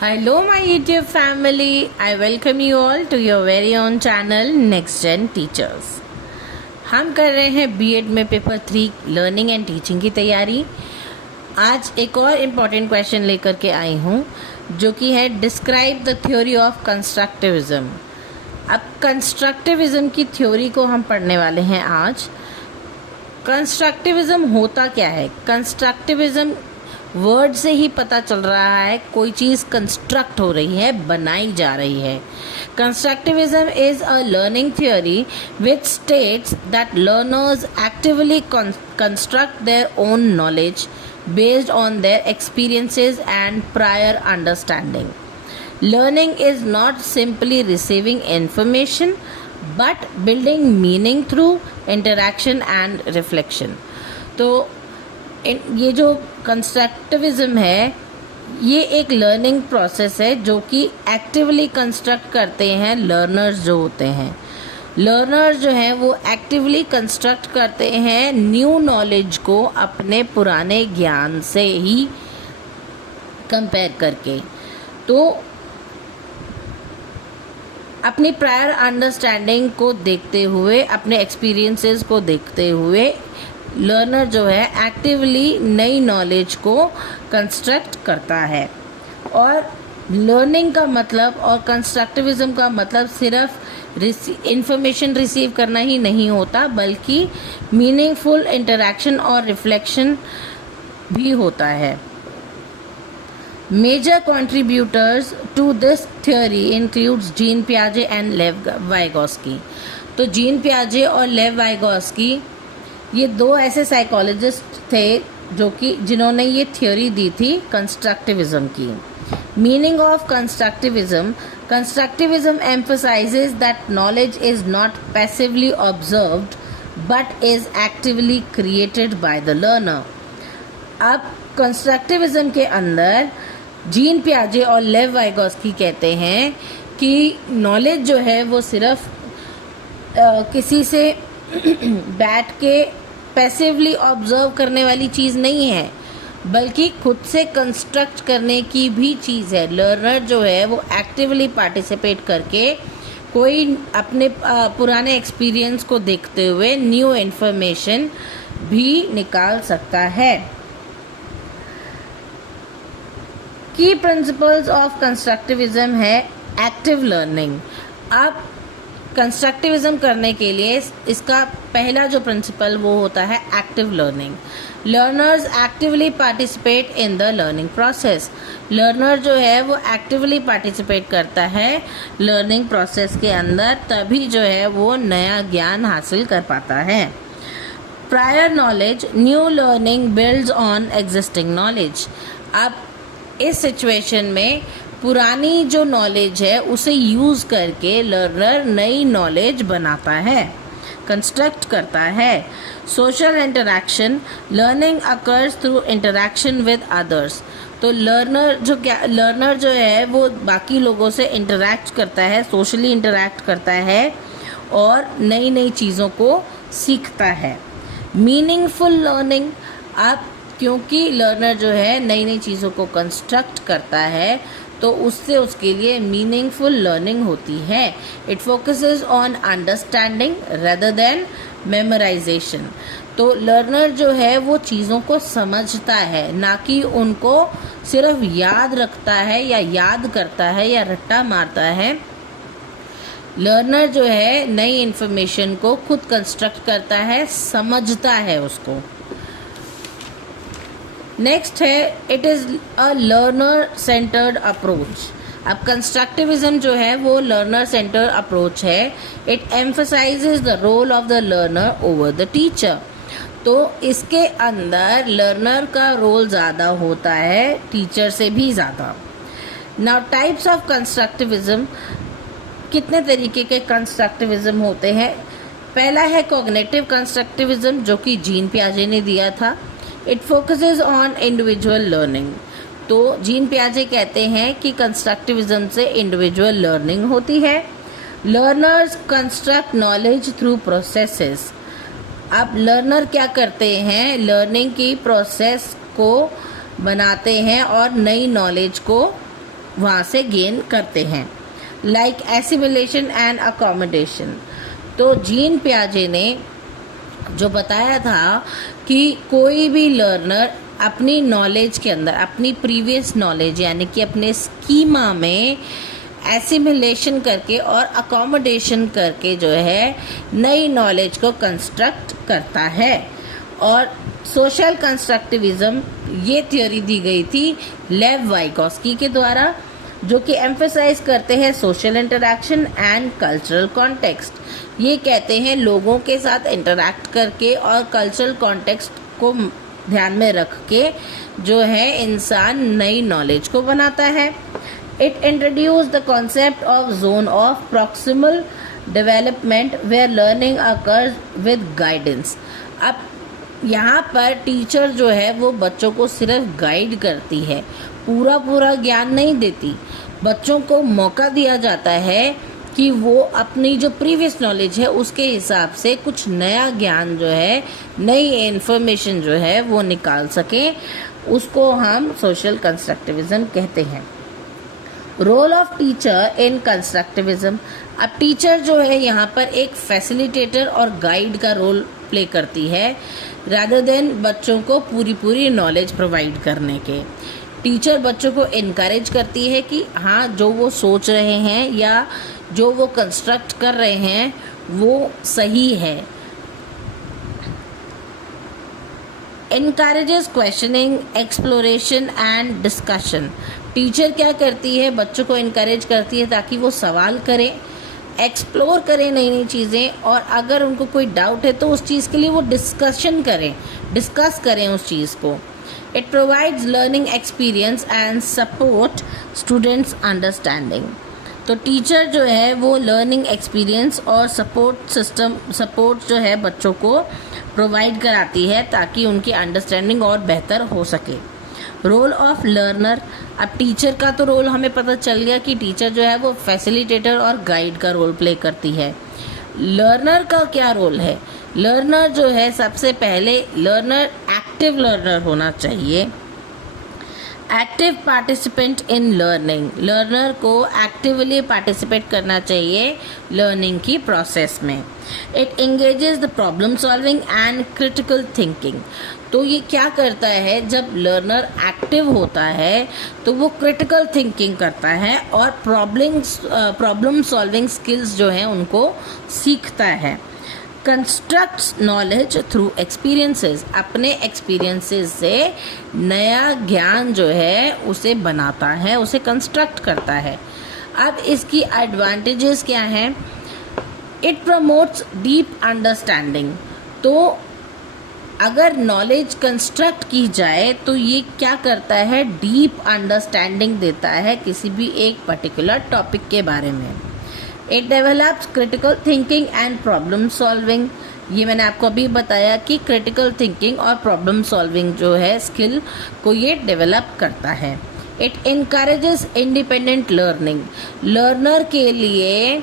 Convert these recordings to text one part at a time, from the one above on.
Hello my YouTube family, I welcome you all to your very own channel Next Gen Teachers। हम कर रहे हैं BEd में paper 3 learning and teaching की तैयारी। आज एक और इम्पॉर्टेंट क्वेश्चन लेकर के आई हूँ जो कि है describe the theory of constructivism. अब कंस्ट्रक्टिविज्म की थ्योरी को हम पढ़ने वाले हैं आज। कंस्ट्रक्टिविज्म होता क्या है? कंस्ट्रक्टिविज्म वर्ड से ही पता चल रहा है कोई चीज़ कंस्ट्रक्ट हो रही है, बनाई जा रही है। Constructivism is a learning theory which states that learners actively construct their own knowledge based on their experiences and prior understanding. Learning is not simply receiving information but building meaning through interaction and reflection. तो ये जो constructivism है ये एक learning process है जो कि actively construct करते हैं लर्नर्स जो होते हैं। लर्नर्स जो हैं वो एक्टिवली कंस्ट्रक्ट करते हैं न्यू नॉलेज को अपने पुराने ज्ञान से ही कंपेयर करके। तो अपनी प्रायर अंडरस्टैंडिंग को देखते हुए, अपने एक्सपीरियंसेस को देखते हुए लर्नर जो है एक्टिवली नई नॉलेज को कंस्ट्रक्ट करता है। और लर्निंग का मतलब और कंस्ट्रक्टिविज्म का मतलब सिर्फ इंफॉर्मेशन रिसीव करना ही नहीं होता बल्कि मीनिंगफुल इंटरैक्शन और रिफ्लेक्शन भी होता है। Major contributors to this theory includes Jean पियाजे एंड लेव वाइगोस्की। तो जीन पियाजे और लेव वाइगोस्की ये दो ऐसे साइकोलॉजिस्ट थे जो कि जिन्होंने ये थ्योरी दी थी कंस्ट्रक्टिविज्म की। Meaning of constructivism. Constructivism emphasizes that knowledge is not passively observed but is actively created by the learner. अब कंस्ट्रक्टिविज्म के अंदर जीन पियाजे और लेव वाइगोस्की कहते हैं कि नॉलेज जो है वो सिर्फ किसी से बैठ के पैसिवली ऑब्जर्व करने वाली चीज़ नहीं है बल्कि खुद से कंस्ट्रक्ट करने की भी चीज़ है। लर्नर जो है वो एक्टिवली पार्टिसिपेट करके कोई अपने पुराने एक्सपीरियंस को देखते हुए न्यू इन्फॉर्मेशन भी निकाल सकता है। की प्रिंसिपल्स ऑफ कंस्ट्रक्टिविज्म है एक्टिव लर्निंग। अब कंस्ट्रक्टिविज्म करने के लिए इसका पहला जो प्रिंसिपल वो होता है active learning. Learners actively participate in the learning process. Learner जो है वो एक्टिवली पार्टिसिपेट करता है लर्निंग प्रोसेस के अंदर, तभी जो है वो नया ज्ञान हासिल कर पाता है। Prior knowledge, new learning builds on existing knowledge. अब इस सिचुएशन में पुरानी जो नॉलेज है उसे यूज़ करके लर्नर नई नॉलेज बनाता है, कंस्ट्रक्ट करता है। Social interaction, learning occurs through interaction with others. तो लर्नर जो है वो बाकी लोगों से इंटरैक्ट करता है, सोशली इंटरैक्ट करता है और नई नई चीज़ों को सीखता है। मीनिंगफुल लर्निंग, अब क्योंकि लर्नर जो है नई नई चीज़ों को कंस्ट्रक्ट करता है तो उससे उसके लिए मीनिंगफुल लर्निंग होती है। It focuses on understanding rather than memorisation. तो लर्नर जो है वो चीज़ों को समझता है, ना कि उनको सिर्फ याद रखता है या याद करता है या रट्टा मारता है। लर्नर जो है नई इन्फॉर्मेशन को खुद कंस्ट्रक्ट करता है, समझता है उसको। नेक्स्ट है it is a learner centred approach. अब कंस्ट्रक्टिविज्म जो है वो लर्नर सेंटर्ड अप्रोच है। It emphasises the role of the learner over the teacher. तो इसके अंदर लर्नर का रोल ज़्यादा होता है टीचर से भी ज़्यादा। नाउ टाइप्स ऑफ कंस्ट्रक्टिविज्म, कितने तरीके के कंस्ट्रक्टिविज्म होते हैं? पहला है कॉग्निटिव कंस्ट्रक्टिविज्म जो कि जीन पियाजे ने दिया था। It focuses on individual learning. तो जीन पियाजे कहते हैं कि कंस्ट्रक्टिविज्म से इंडिविजुअल लर्निंग होती है। Learners construct knowledge through processes. अब लर्नर क्या करते हैं? लर्निंग की प्रोसेस को बनाते हैं और नई नॉलेज को वहाँ से गेन करते हैं, लाइक एसिमिलेशन एंड अकोमोडेशन। तो जीन पियाजे ने जो बताया था कि कोई भी लर्नर अपनी नॉलेज के अंदर, अपनी प्रीवियस नॉलेज यानी कि अपने स्कीमा में एसिमिलेशन करके और अकोमोडेशन करके जो है नई नॉलेज को कंस्ट्रक्ट करता है। और सोशल कंस्ट्रक्टिविज्म ये थ्योरी दी गई थी लेव वाइगोस्की के द्वारा, जो कि एम्फेसाइज करते हैं social interaction and cultural context. ये कहते हैं लोगों के साथ इंटरैक्ट करके और कल्चरल कॉन्टेक्स्ट को ध्यान में रख के जो है इंसान नई नॉलेज को बनाता है। It introduce the concept of zone of proximal development where learning occurs with guidance. अब यहाँ पर टीचर जो है वो बच्चों को सिर्फ गाइड करती है, पूरा ज्ञान नहीं देती। बच्चों को मौका दिया जाता है कि वो अपनी जो प्रीवियस नॉलेज है उसके हिसाब से कुछ नया ज्ञान जो है, नई इन्फॉर्मेशन जो है वो निकाल सकें। उसको हम सोशल कंस्ट्रक्टिविज्म कहते हैं। Role of teacher in constructivism. अब टीचर जो है यहाँ पर एक फैसिलिटेटर और गाइड का रोल प्ले करती है, रादर देन बच्चों को पूरी नॉलेज प्रोवाइड करने के। टीचर बच्चों को इनकरेज करती है कि हाँ, जो वो सोच रहे हैं या जो वो कंस्ट्रक्ट कर रहे हैं वो सही है। Encourages questioning, exploration and discussion. Teacher क्या करती है, बच्चों को इनकरेज करती है ताकि वो सवाल करें, एक्सप्लोर करें नई चीज़ें, और अगर उनको कोई डाउट है तो उस चीज़ के लिए वो डिस्कस करें उस चीज़ को। It provides learning experience and support students understanding. तो टीचर जो है वो लर्निंग एक्सपीरियंस और सपोर्ट जो है बच्चों को प्रोवाइड कराती है ताकि उनकी अंडरस्टैंडिंग और बेहतर हो सके। Role of learner. अब टीचर का तो रोल हमें पता चल गया कि टीचर जो है वो फैसिलिटेटर और गाइड का रोल प्ले करती है। लर्नर का क्या रोल है? लर्नर जो है सबसे पहले लर्नर एक्टिव लर्नर होना चाहिए। Active participant in learning. Learner को एक्टिवली पार्टिसिपेट करना चाहिए लर्निंग की प्रोसेस में। It engages the problem solving and critical thinking. तो ये क्या करता है, जब लर्नर एक्टिव होता है तो वो क्रिटिकल थिंकिंग करता है और प्रॉब्लम सॉल्विंग स्किल्स जो हैं उनको सीखता है। Constructs knowledge through experiences. अपने एक्सपीरियंसेस से नया ज्ञान जो है उसे बनाता है, उसे कंस्ट्रक्ट करता है। अब इसकी एडवांटेजेस क्या हैं? It promotes deep understanding. तो अगर नॉलेज कंस्ट्रक्ट की जाए तो ये क्या करता है, डीप अंडरस्टैंडिंग देता है किसी भी एक पर्टिकुलर टॉपिक के बारे में। It develops critical thinking and problem solving. ये मैंने आपको अभी बताया कि क्रिटिकल थिंकिंग और प्रॉब्लम सॉल्विंग जो है स्किल को ये डेवलप करता है। It encourages independent learning. Learner के लिए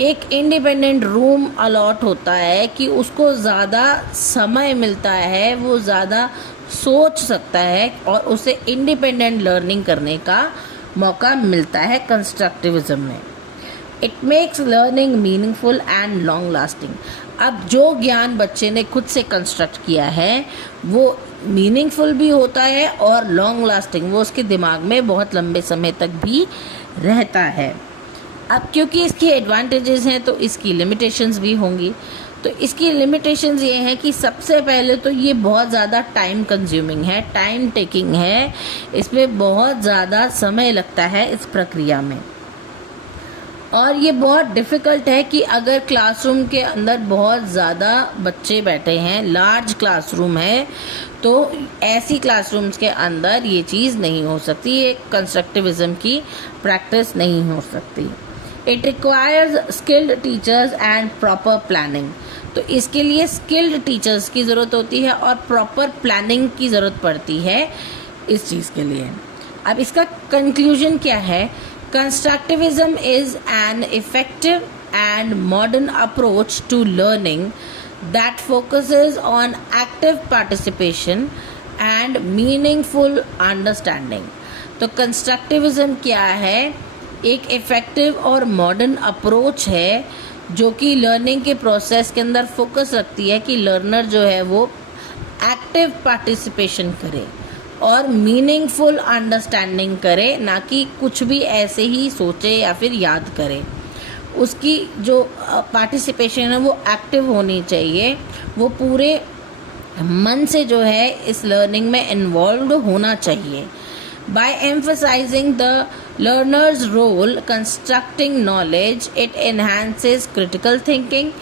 एक इंडिपेंडेंट रूम अलॉट होता है कि उसको ज़्यादा समय मिलता है, वो ज़्यादा सोच सकता है और उसे इंडिपेंडेंट लर्निंग करने का मौका मिलता है कंस्ट्रक्टिविज्म में। It makes learning meaningful and long lasting. अब जो ज्ञान बच्चे ने खुद से कंस्ट्रक्ट किया है वो मीनिंगफुल भी होता है और लॉन्ग लास्टिंग, वो उसके दिमाग में बहुत लंबे समय तक भी रहता है। अब क्योंकि इसकी एडवांटेजेस हैं तो इसकी लिमिटेशंस भी होंगी। तो इसकी लिमिटेशंस ये हैं कि सबसे पहले तो ये बहुत ज़्यादा टाइम कंज्यूमिंग है, टाइम टेकिंग है, इसमें बहुत ज़्यादा समय लगता है इस प्रक्रिया में। और ये बहुत डिफ़िकल्ट है कि अगर क्लासरूम के अंदर बहुत ज़्यादा बच्चे बैठे हैं, लार्ज क्लासरूम है, तो ऐसी क्लासरूम्स के अंदर ये चीज़ नहीं हो सकती, ये कंस्ट्रक्टिविज्म की प्रैक्टिस नहीं हो सकती। It requires skilled teachers and proper planning. तो इसके लिए स्किल्ड टीचर्स की ज़रूरत होती है और प्रॉपर प्लानिंग की ज़रूरत पड़ती है इस चीज़ के लिए। अब इसका कंक्लूजन क्या है? Constructivism is an effective and modern approach to learning that focuses on active participation and meaningful understanding. तो कंस्ट्रक्टिविज्म क्या है? एक इफ़ेक्टिव और मॉडर्न अप्रोच है जो कि लर्निंग के प्रोसेस के अंदर फोकस रखती है कि लर्नर जो है वो एक्टिव पार्टिसिपेशन करे और मीनिंगफुल अंडरस्टैंडिंग करे, ना कि कुछ भी ऐसे ही सोचे या फिर याद करे। उसकी जो पार्टिसिपेशन है वो एक्टिव होनी चाहिए, वो पूरे मन से जो है इस लर्निंग में इन्वॉल्व होना चाहिए। By emphasizing the learner's role constructing knowledge, it enhances critical thinking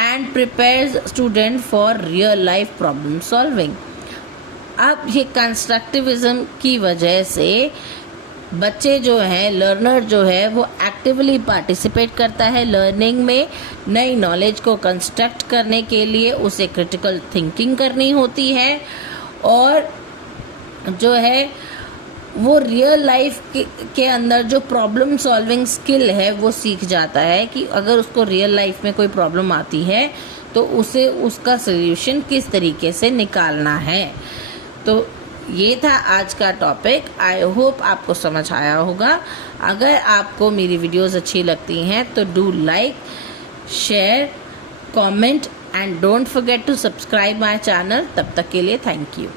and prepares student for real life problem solving. अब ये कंस्ट्रक्टिविज्म की वजह से बच्चे जो हैं, लर्नर जो है वो एक्टिवली पार्टिसिपेट करता है लर्निंग में। नई नॉलेज को कंस्ट्रक्ट करने के लिए उसे क्रिटिकल थिंकिंग करनी होती है और जो है वो रियल लाइफ के अंदर जो प्रॉब्लम सॉल्विंग स्किल है वो सीख जाता है कि अगर उसको रियल लाइफ में कोई प्रॉब्लम आती है तो उसे उसका सल्यूशन किस तरीके से निकालना है। तो ये था आज का टॉपिक। आई होप आपको समझ आया होगा। अगर आपको मेरी वीडियोस अच्छी लगती हैं तो do like, share, comment and don't forget to subscribe my channel. तब तक के लिए थैंक यू।